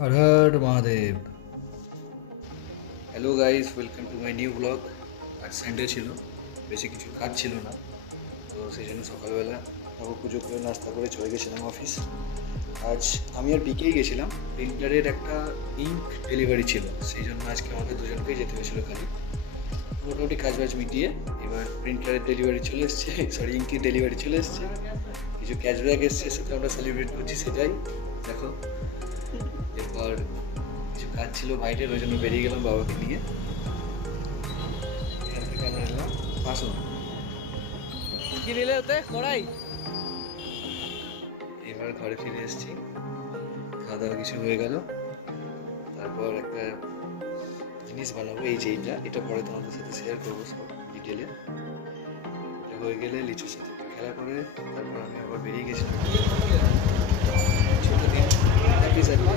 Her her Mahadev. Hello guys, welcome to my new blog. আজ Sunday ছিল, বেশি কিছু কাজ ছিল না, তো সেই জন্য সকালবেলা ঠাকুর পুজো করে নাস্তা করে চলে গেছিলাম অফিস। আজ আমি আর পিকেই গেছিলাম, প্রিন্টারের একটা ইঙ্ক ডেলিভারি ছিল, সেই জন্য আজকে আমাদের দুজনকেই যেতে হয়েছিল খালি। মোটামুটি কাজ বাজ মিটিয়ে এবার প্রিন্টারের ডেলিভারি চলে এসছে, সরি ইঙ্কের ডেলিভারি চলে এসছে, কিছু ক্যাশব্যাক এসছে, সেটা আমরা সেলিব্রেট করছি, সেটাই দেখো। এরপর কিছু কাজ ছিল বাইরের, ওই জন্য বেরিয়ে গেলাম বাবাকে নিয়ে। এখান থেকে আমরা নিলাম বাসন। কি নিলে ওতে কড়াই? এবার ঘরে ফিরে এসেছি, খাওয়া দাওয়া কিছু হয়ে গেল। তারপর একটা জিনিস বানাবো, এই যে এটা পরে তোমাদের সাথে শেয়ার করবো সব ডিটেলে। এটা হয়ে গেলে লিচুর সাথে খেলা করে তারপর আমি আবার বেরিয়ে গেছিলাম। ছোটো দিন, হ্যাপি সানডে।